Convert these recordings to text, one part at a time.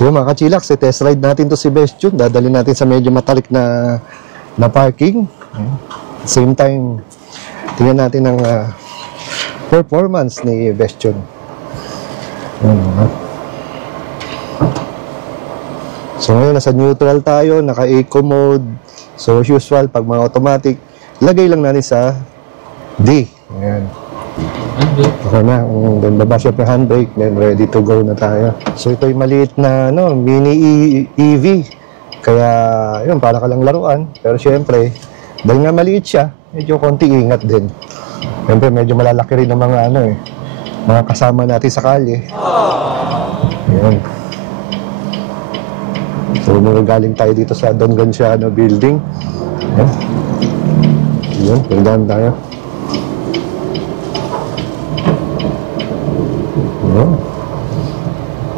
So mga kachilax, test ride natin to si Bestune. Dadali natin sa medyo matarik na parking. Same time, tingnan natin ang performance ni Bestune. So ngayon nasa neutral tayo, naka eco mode. So usual, pag mga automatic, lagay lang natin sa D. Ayan. Okay na, then baba siya ng handbrake, then ready to go na tayo. So ito yung maliit na mini EV. Kaya yun, para ka lang laruan. Pero syempre, dahil nga maliit siya, medyo konti ingat din. Syempre medyo malalaki rin ng mga mga kasama natin sa kalye. Ayan. So galing tayo dito sa Don Ganciano building. Ayan. Ayan, pagdaan tayo.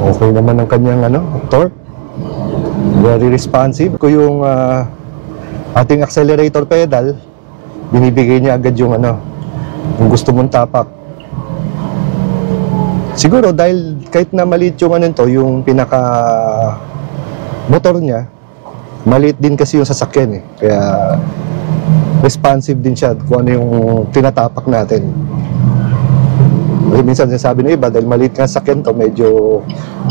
Okay naman ang kanyang torque. Very responsive. Kung yung ating accelerator pedal, binibigay niya agad yung kung gusto mong tapak. Siguro dahil kahit na maliit yung yung pinaka motor niya, maliit din kasi yung sasakyan Kaya responsive din siya kung ano yung tinatapak natin. Minsan sinasabi ng iba, dahil maliit nga sakyan to, medyo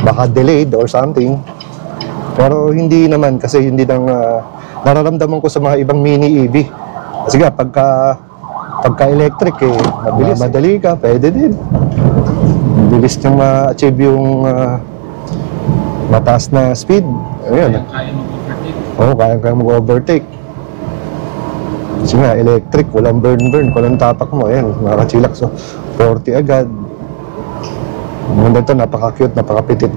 baka delayed or something. Pero hindi naman, kasi hindi nang nararamdaman ko sa mga ibang mini EV. Kasi nga, pagka electric mabilis, madali ka, pwede din. Mabilis niyang ma-achieve yung mataas na speed. Ayun. Kaya mag-overtake. Oo, kaya mag-overtake. Kasi nga, electric, walang burn-burn, walang tapak mo. Ayan, mga kachilax. So, 40 agad. Maganda ito, napaka-cute, napaka-pitit.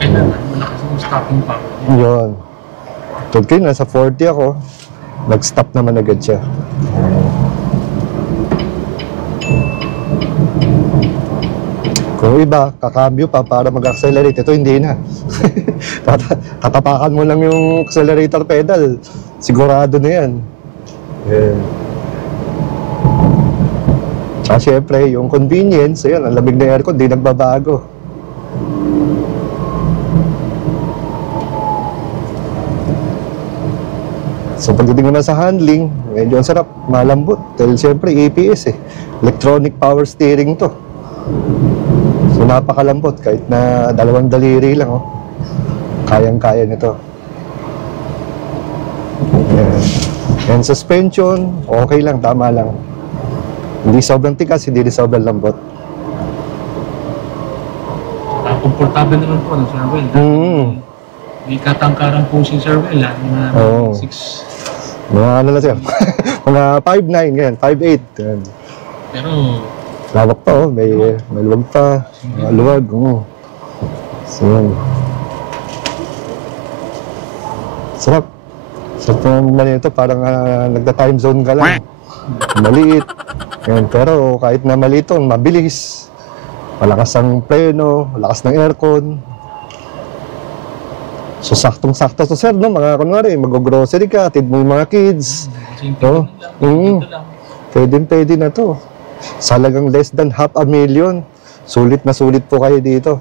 Kailangan malakas yung stopping power. Yun. Tulad kayo, nasa 40 ako, nag-stop naman agad siya. Kung iba, kakambyo pa para mag-accelerate. Ito hindi na. Tatapakan mo lang yung accelerator pedal. Sigurado na yan. Yeah. Tsaka syempre, yung convenience, ayan, ang lamig na aircon, di nagbabago. So pagdating naman sa handling, medyo ang sarap, malambot. Dahil syempre, EPS electronic power steering to. So napakalambot, kahit na 2 daliri lang kayang-kaya nito. And suspension, okay lang, tama lang. Hindi sobrang tigas, hindi rin sobrang lambot. Komportable naman po, Sir Will. May katangkaran po si Sir Will, mga 6. Mga lang sir, mga 5'9", ganyan, 5'8". Ganyan. Pero lawak pa may luwag pa, luwag. So yan. Sarap. Sarap naman ito, parang nagda-time zone ka lang. Maliit. Yan. Pero kahit na maliit ito, mabilis. Malakas ang preno, malakas ng aircon. So saktong-sakto to sir, mga kunwari, mag-grocery ka, atid mo yung mga kids. Pwede na to. Salagang less than 500,000. Sulit na sulit po kayo dito.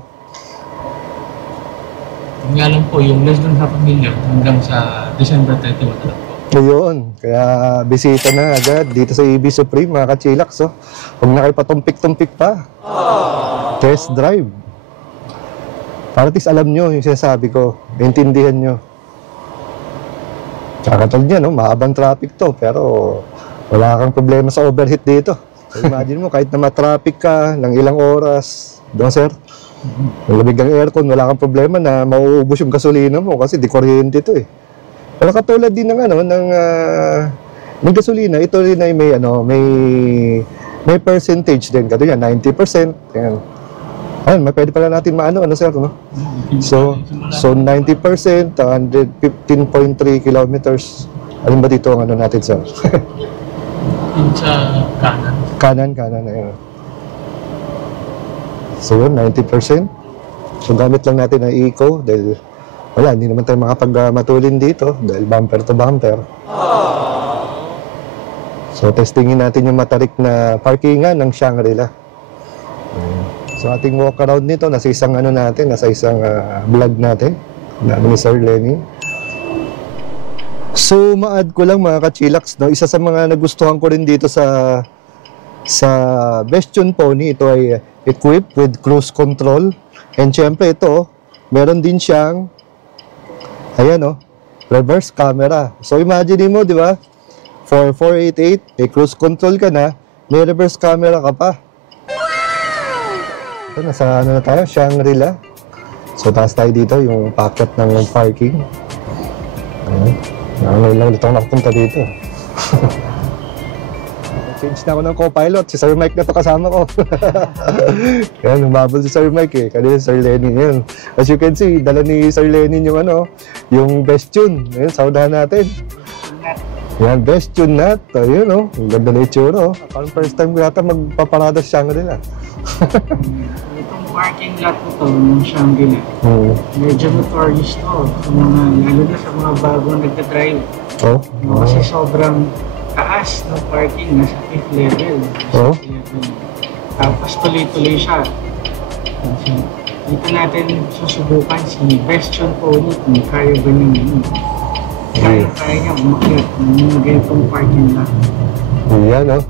Yung nga lang po, yung less than 500,000 hanggang sa December 31 na lang po. Ngayon, kaya bisita na agad dito sa EV Supreme, mga kachilax. Huwag na kayo patumpik-tumpik pa. Test drive. Para at least alam nyo yung sinasabi ko, intindihan nyo. Tsaka katulad niya, mahabang traffic to, pero wala kang problema sa overheat dito. So imagine mo, kahit na matraffic ka ng ilang oras, doon sir, malamig ang aircon, wala kang problema na mauubos yung gasolina mo kasi di kuryente ito Pero katulad din ng ng gasolina, ito rin ay may percentage din. Katulad yan, 90%. Yan. Ayun, pwede pala natin sir, no? So 90%, 115.3 kilometers. Alin ba dito ang natin, sir? Yung sa kanan. Kanan, ayun. So yun, 90%. So gamit lang natin ang eco dahil wala, hindi naman tayo makapag-matulin dito dahil bumper to bumper. So testingin natin yung matarik na parkingan ng Shangri-La. So ating walk around nito, nasa isang ano natin, nasa isang vlog natin, ni Sir Lenny. So ma-add ko lang mga ka-chillax, no? Isa sa mga nagustuhan ko rin dito sa Bestion Pony, ito ay equipped with cruise control. And syempre ito, meron din siyang, ayan o, reverse camera. So imagine mo, di ba? For 488, may cruise control ka na, may reverse camera ka pa. Ito, nasa ano na tayo, Shangri-La. So taas tayo dito, yung packet ng parking. Ayan. Ngayon lang dito ako nakapunta dito. Change na ako ng co-pilot. Si Sir Mike na to kasama ko. Yan, humabol si Sir Mike eh. Kanina Sir Lenny yun. As you can see, dala ni Sir Lenny yung ano, yung Bestion. Ayun, saudahan natin. Yan, Bestion nut. Ayun oh, ang ganda na itsura oh. Parang first time ko yata magpaparada sa Shangri-La. Itong parking lot ko to, ng Shangri-La. Medyo notorious to. Lalo na sa mga bagong nagka-drive. Oh? Kasi sobrang taas ng parking, nasa 5th level. Oh? Tapos tuloy-tuloy siya. So, dito natin susubukan si Bestion Pony kung kaya ba niya. Kaya niya umakyat ng ganitong parking lot. Yan oh.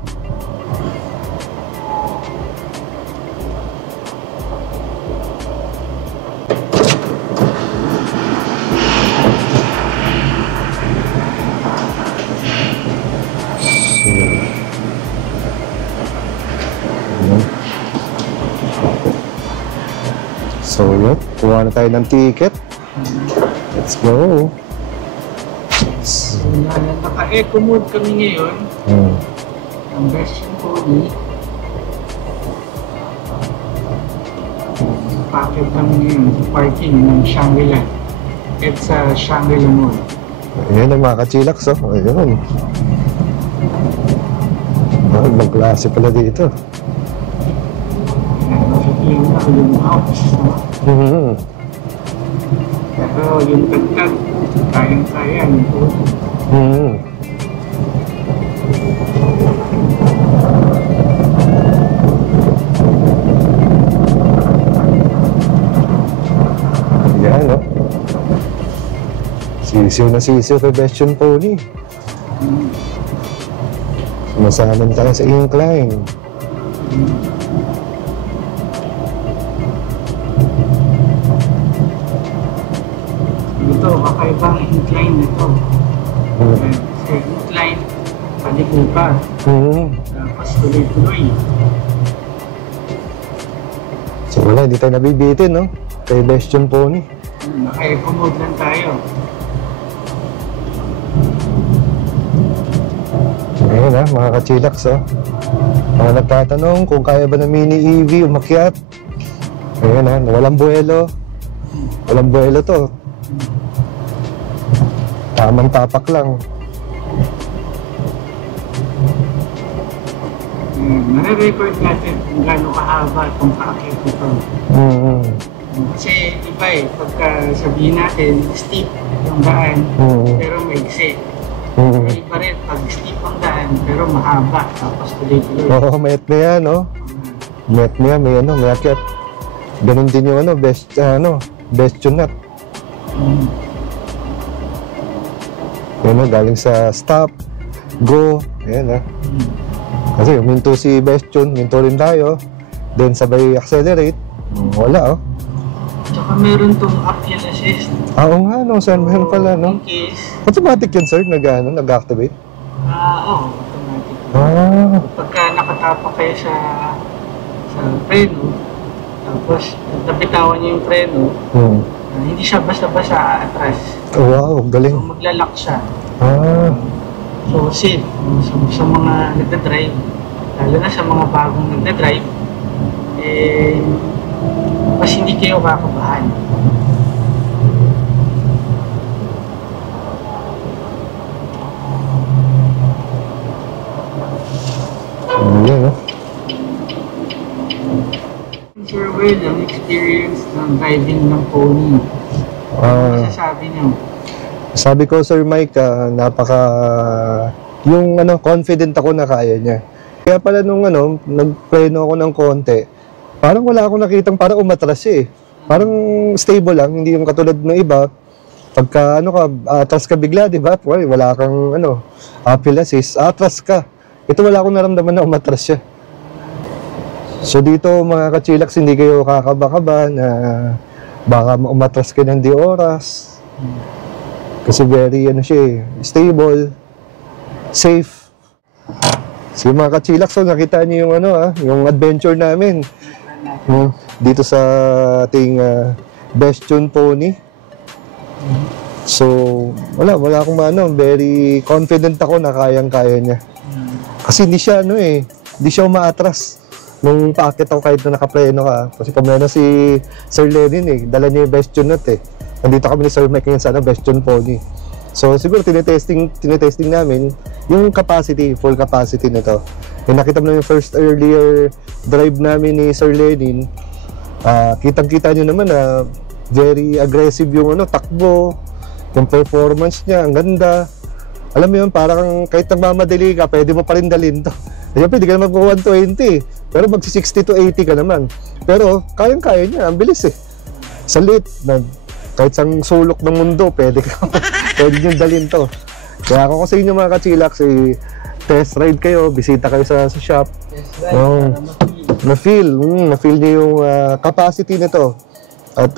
So yun, kuha na tayo ng ticket. Let's go. So, naka-eco mode kami ngayon. Ang Bestion Pony. Packet kami ngayon sa parking ng Shangri-La. At sa Shangri-La Mall. Ayan ang mga ka-chillax oh. Ayun. Oh, ibang klase pala dito. Yung yung house. Pero yung tagtag, kayang-kaya nito. Yan no. Sisiw na sisiw kay Bestion Pony. Sumasaman tayo sa incline. Ito, kakaibang incline nito. Kasi incline, paliko pa. Tapos tuloy-tuloy. So wala, hindi tayo nabibitin no? Kay Bestion Pony. Naka-eco mode lang tayo. Ayun ha, mga ka-chillax oh. Mga nagtatanong kung kaya ba ng mini EV umakyat. Ayun ha, walang buwelo. Walang buwelo to. Tamang tapak lang. Nare-record natin kung gaano kahaba itong packet ito. Kasi iba eh, pagka sabihin natin, steep yung daan, pero maigsi. Iba rin, pag steep ang daan, pero mahaba, tapos tuloy-tuloy. Oo, mayat na yan, no? Mayat na yan, may ano, may akyat. Ganun din yung ano, Bestion nut. Yan galing sa stop, go, ayan ha. Kasi minto si Bestion, minto rin tayo. Then sabay accelerate, wala oh. Tsaka meron tong uphill assist. Oo nga, no, saan meron pala, no? In case... Automatic yun, sir, nag-activate? Oo, automatic. Pagka nakatapak kayo sa preno, tapos nabitawan niyo yung preno, hindi siya basta-basta atras. Oh, wow, galing. So maglalak siya. So safe sa mga nagdadrive, lalo na sa mga bagong nagdadrive, mas hindi kayo kakabahan. Yeah. Sir Will, ang experience ng driving ng pony. Ano masasabi niyo? Sabi ko, Sir Mike, confident ako na kaya niya. Kaya pala nung nagpreno ako ng konti, parang wala akong nakitang parang umatras siya eh. Parang stable lang, hindi yung katulad ng iba. Pagka ano ka, atras ka bigla, di ba? Wala kang apple assist, atras ka. Ito wala akong naramdaman na umatras siya. So dito mga kachilax, hindi kayo kakaba-kaba na baka umatras ka ng di oras. Kasi very siya stable, safe. So mga kachilax, so nakita niyo yung yung adventure namin. Dito sa ating Bestune Pony. So wala akong very confident ako na kayang-kaya niya. Kasi hindi siya hindi siya umaatras. Nung paakit ako kahit na nakapreno ka. Kasi pamana si Sir Lenin dala niya yung Bestune Nut Nandito kami ni Sir Mike ngayon sa Bestune Pony. So siguro tinetesting namin yung capacity, full capacity nito. Nakita mo na yung first earlier drive namin ni Sir Lenin. Kitang-kita nyo naman na very aggressive yung takbo, yung performance niya, ang ganda. Alam mo yun, parang kahit nagmamadali ka, pwede mo pa rin dalhin to. Siyempre, di ka naman mag 120, pero mag-60 to 80 ka naman. Pero, kayang-kaya niya, ang bilis Sa late, kahit sang sulok ng mundo, pwede nyo dalhin to. Kaya ako sa inyo mga kachilax, test ride kayo, bisita kayo sa shop. Test ride, na-feel niyo yung capacity nito. At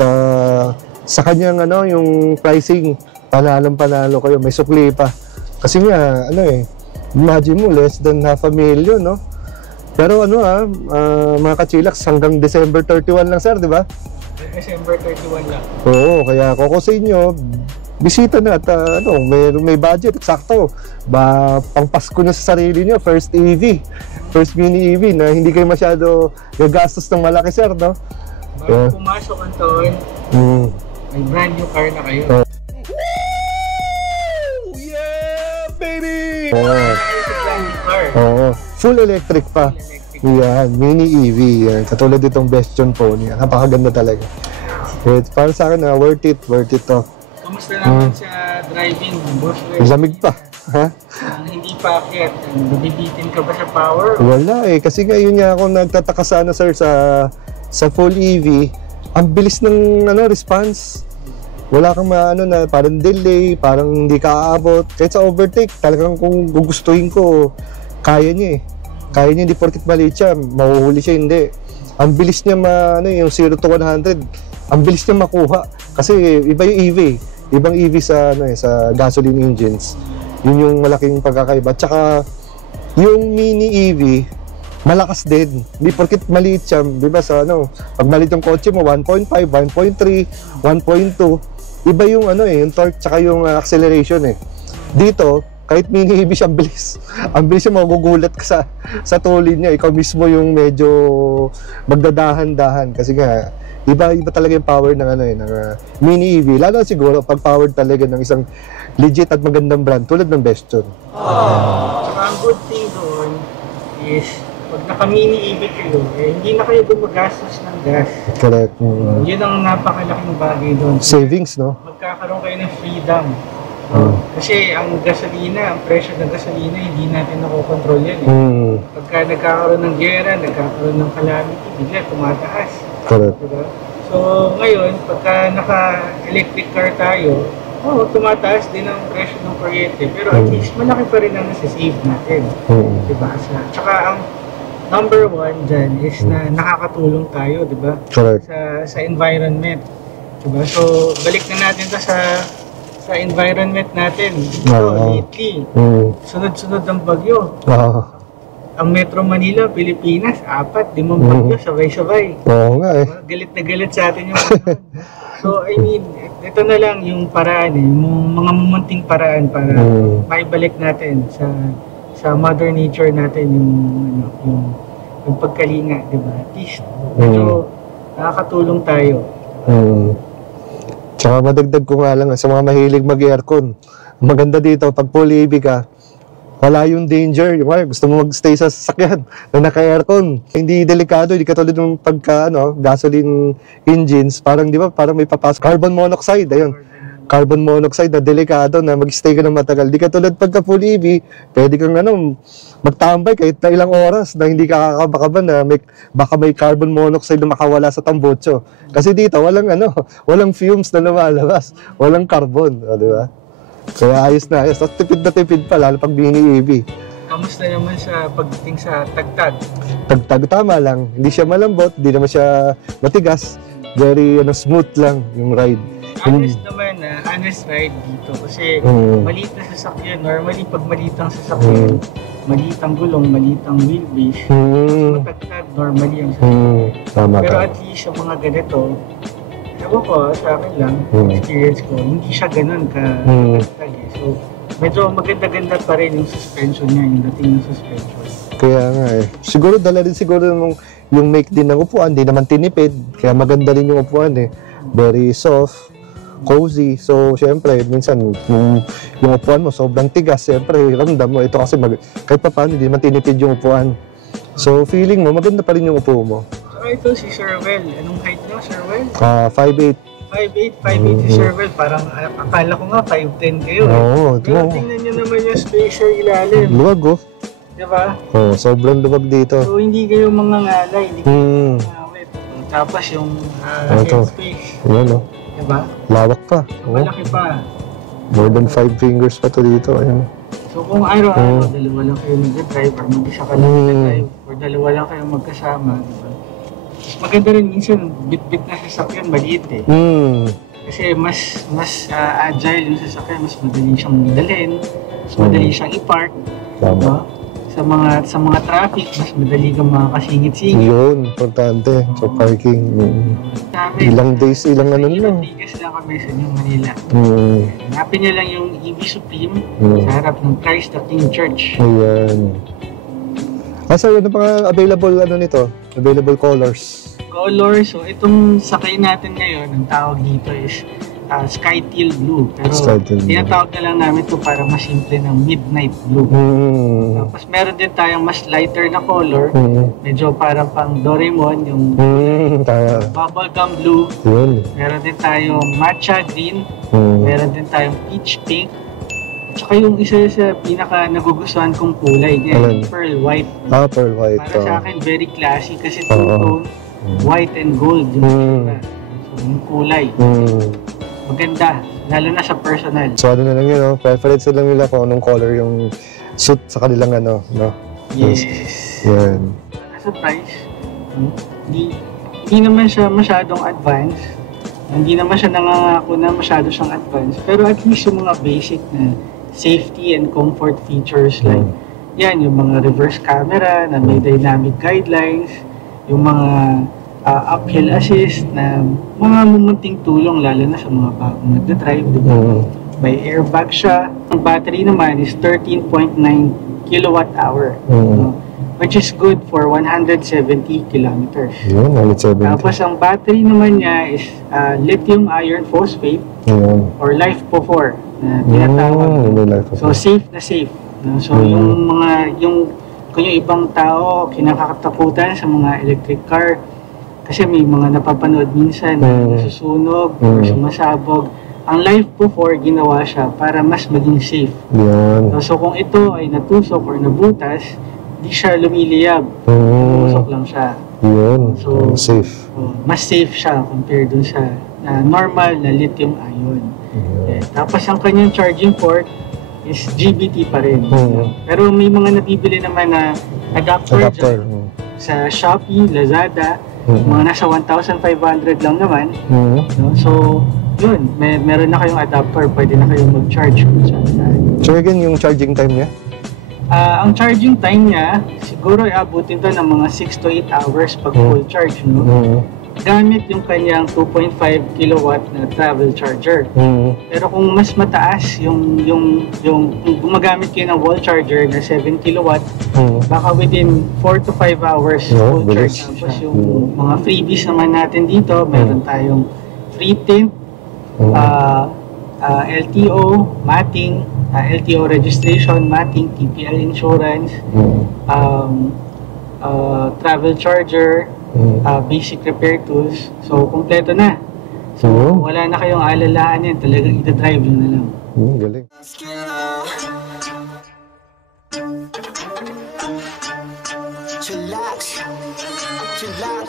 sa kanyang yung pricing, panalo kayo, may sukli pa. Kasi nga, imagine mo, less than 500,000, no? Pero mga kachilax, hanggang December 31 lang, sir, di ba? December 31 lang. Oo, kaya ako sa inyo, bisita na at may budget, sakto. Pang Pasko na sa sarili nyo, first mini EV na hindi kayo masyado gagastos ng malaki, sir, no? Bago pumasok ang taon, may brand new car na kayo. Yeah, baby! Oo. Full electric pa. Yan, mini EV. Yan. Katulad itong Bestune Pony. Napakaganda talaga. Para sa akin, worth it to. Kamusta naman sa driving, boss? Lamig pa. Ha? Hindi pa akyat. Nabibitin ka ba sa power? Wala kasi ngayon nga ako nagtataka sana, sir, sa full EV. Ang bilis ng response. Wala kang na parang delay, parang hindi ka aabot. Kahit sa overtake, talagang kung gugustuhin ko, kaya niya Kaya niya, hindi porket maliit siya, mahuhuli siya, hindi. Ang bilis niya yung 0 to 100, ang bilis niya makuha. Kasi iba yung EV. Ibang EV sa gasoline engines. Yun yung malaking pagkakaiba. Tsaka yung mini EV, malakas din. Hindi porket maliit siya, di ba pag maliit yung kotse mo, 1.5, 1.3, 1.2, iba yung yung torque tsaka yung acceleration Dito, kahit mini EV siya, ang bilis siya, magugulat ka sa tulin niya. Ikaw mismo yung medyo magdadahan-dahan kasi nga iba talaga yung power ng ng mini EV. Lalo siguro pag powered talaga ng isang legit at magandang brand tulad ng Bestune. Tsaka ang good thing doon is pag naka-mini EV kayo, hindi na kayo gumagastos ng gas. Correct. Yun ang napakalaking bagay doon. Savings, no? Magkakaroon kayo ng freedom. Kasi ang gasolina, ang presyo ng gasolina, hindi natin nakokontrol yan Pagka nagkakaroon ng gera, nagkakaroon ng calamity, bigla tumataas. Correct. Diba? So ngayon, pagka naka-electric car tayo, tumataas din ang presyo ng kuryente. Pero at least malaki pa rin ang nasa-save natin. Diba? Tsaka ang number one dyan is na nakakatulong tayo, diba? Correct. Sa environment. Diba? So, balik na natin to sa environment natin. Lately, sunod-sunod ang bagyo. Ang Metro Manila, Pilipinas, 4, 5 bagyo, sabay-sabay. Oo nga Galit na galit sa atin yung So, I mean, ito na lang yung paraan yung mga mumunting paraan para maibalik natin sa mother nature natin yung pagkalinga, di ba? At least, medyo nakakatulong tayo. Tsaka madagdag ko nga lang sa mga mahilig mag-aircon. Maganda dito, pag full EV ka, wala yung danger. Yung gusto mo mag-stay sa sasakyan na naka-aircon. Hindi delikado, hindi katulad ng pagka gasoline engines, parang di ba, parang may papasok. Carbon monoxide, ayun. carbon monoxide na delikado na mag-stay ka ng matagal. Di ka tulad pagka full EV, pwede kang magtambay kahit na ilang oras na hindi ka kakabakaban na baka may carbon monoxide na makawala sa tambotso. Kasi dito, walang fumes na lumalabas. Walang carbon, di ba? Kaya ayos na ayos. At tipid na tipid pa, lalo pag mini EV. Kamusta naman sa pagdating sa tagtag? Tagtag, tama lang. Hindi siya malambot, hindi naman siya matigas. Very smooth lang yung ride. Honest ride dito kasi maliit na sasakyan. Normally, pag maliit ang sasakyan, maliit ang gulong, maliit ang wheelbase. Matagtag, normally ang sasakyan. Tama. Pero at least sa mga ganito, ewan ko, sa akin lang, experience ko, hindi siya ganun ka-tagtag eh. So, medyo maganda-ganda pa rin yung suspension niya, yung dating ng suspension. Kaya nga eh. Siguro dala din siguro yung make din ng upuan, di naman tinipid. Kaya maganda rin yung upuan eh. Very soft, cozy. So, syempre, minsan, yung upuan mo sobrang tigas. Syempre, ramdam mo. Ito kasi kahit pa paano, di naman tinipid yung upuan. So, feeling mo, maganda pa rin yung upo mo. Saka ito si Sir Well. Anong height niyo, Sir Well? 5'8". 5'8" si Sir Well. Parang akala ko nga 5'10" kayo. Oo. Pero tingnan nyo naman yung space sa ilalim. Luwag oh. Diba? Oo, sobrang luwag dito. So, hindi kayo mangangalay. Hindi kayo mangawit. Tapos yung headspace. Yan oh. Diba? Lawak pa. Malaki pa. More than 5 fingers pa to dito. Ayan. So kung araw-araw, dalawa lang kayo nag-drive or mag-isa ka lang nag-drive or dalawa lang kayo magkasama, diba? Maganda rin minsan, bit-bit na sasakyan, maliit eh. Kasi mas agile yung sasakyan, mas madali siyang dalhin, mas madali siyang i-park. Diba? Sa mga traffic, mas madali kang makakasingit-singit. Yun, importante. So parking. Ilang days, ilang ano lang. Tigas lang kami sa New Manila. Hanapin niyo lang yung EV Supreme sa harap ng Christ the King Church. Ayan. So ano pa available nito? Available colors? Colors, so itong sakay natin ngayon, ang tawag dito is Sky Teal Blue. Pero tinatawag na lang namin ito para mas simple ng Midnight Blue. Tapos meron din tayong mas lighter na color. Medyo parang pang Doraemon, yung bubblegum blue. Meron din tayong matcha green. Meron din tayong peach pink. At saka yung isa sa pinaka nagugustuhan kong kulay, pearl white. Pearl white. Para sa akin, very classy kasi two-tone, white and gold. Yung kulay. Maganda, lalo na sa personal. So ano na lang yun, preference lang nila kung anong color yung suit sa kanilang no? Yes. Yan. Sa price, hindi naman siya masyadong advanced. Hindi naman siya nangangako na masyado siyang advanced. Pero at least yung mga basic na safety and comfort features like yan, yung mga reverse camera na may dynamic guidelines, yung mga uphill assist na mga mumunting tulong lalo na sa mga bagong nagdadrive, diba? May airbag siya. Ang battery naman is 13.9 kilowatt-hour, which is good for 170 kilometers. Yun, 170. Tapos ang battery naman niya is lithium iron phosphate or LiFePO4 na tinatawag. So safe na safe. So kung yung ibang tao kinakatakutan sa mga electric car, kasi may mga napapanood minsan na nasusunog or sumasabog. Ang LiFePO4 ginawa siya para mas maging safe. So kung ito ay natusok or nabutas, di siya lumiliyab. Tusok lang siya. So safe. Mas safe siya compared dun sa normal na lithium ion. Tapos ang kanyang charging port is GBT pa rin. Pero may mga nabibili naman na adapter dyan. Sa Shopee, Lazada, mga nasa 1,500 lang naman. So, yun, meron na kayong adapter, pwede na kayong mag-charge. So again, yung charging time niya? Ang charging time niya, siguro iabutin to ng mga 6 to 8 hours pag full charge, no? Gamit yung kanyang 2.5 kilowatt na travel charger. Pero kung mas mataas, yung gumagamit kayo ng wall charger na 7 kilowatt, baka within 4 to 5 hours full charge. Tapos yung mga freebies naman natin dito, meron tayong free tint, LTO, matting, LTO registration, matting, TPL insurance, travel charger, basic repair tools. So, kompleto na. So, Wala na kayong alalaan yan, talagang ita-drive nyo na lang. galing. Chillax, chillax.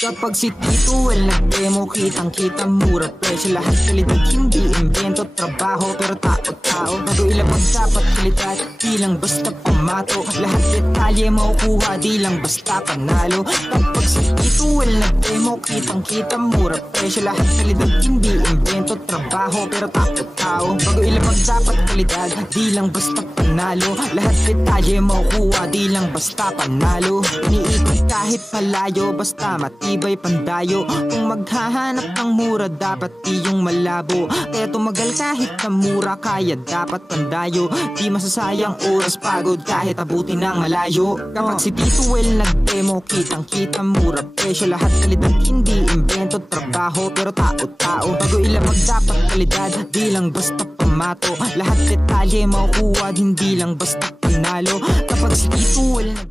Kapag si Tito Well nag-demo, kitang-kita mura presyo. Lahat kalidad, hindi invento, trabaho pero tao-tao. Bago ilapag dapat kalidad, di lang basta pamato. Lahat detalye makukuha, di lang basta panalo. Kapag si Tito Well nag-demo, kitang-kita mura presyo. Lahat kalidad, hindi invento, trabaho pero tao-tao. Bago ilapag dapat kalidad, di lang basta panalo. Lahat detalye makukuha, di lang basta panalo. Iniikot kahit malayo, basta matibay pandayo. Kung maghahanap ng mura, dapat iyong malabo. Kaya tumagal kahit na mura, kaya dapat pandayo. Di masasayang oras, pagod kahit abuti ng malayo. Kapag si Tito Well nag-demo, kitang-kita mura presyo. Lahat kalidad, hindi invento, trabaho pero tao-tao. Bago ilapag dapat kalidad, di lang basta pamato. Lahat detalye makukuha, hindi lang basta panalo. Kapag si Tito Well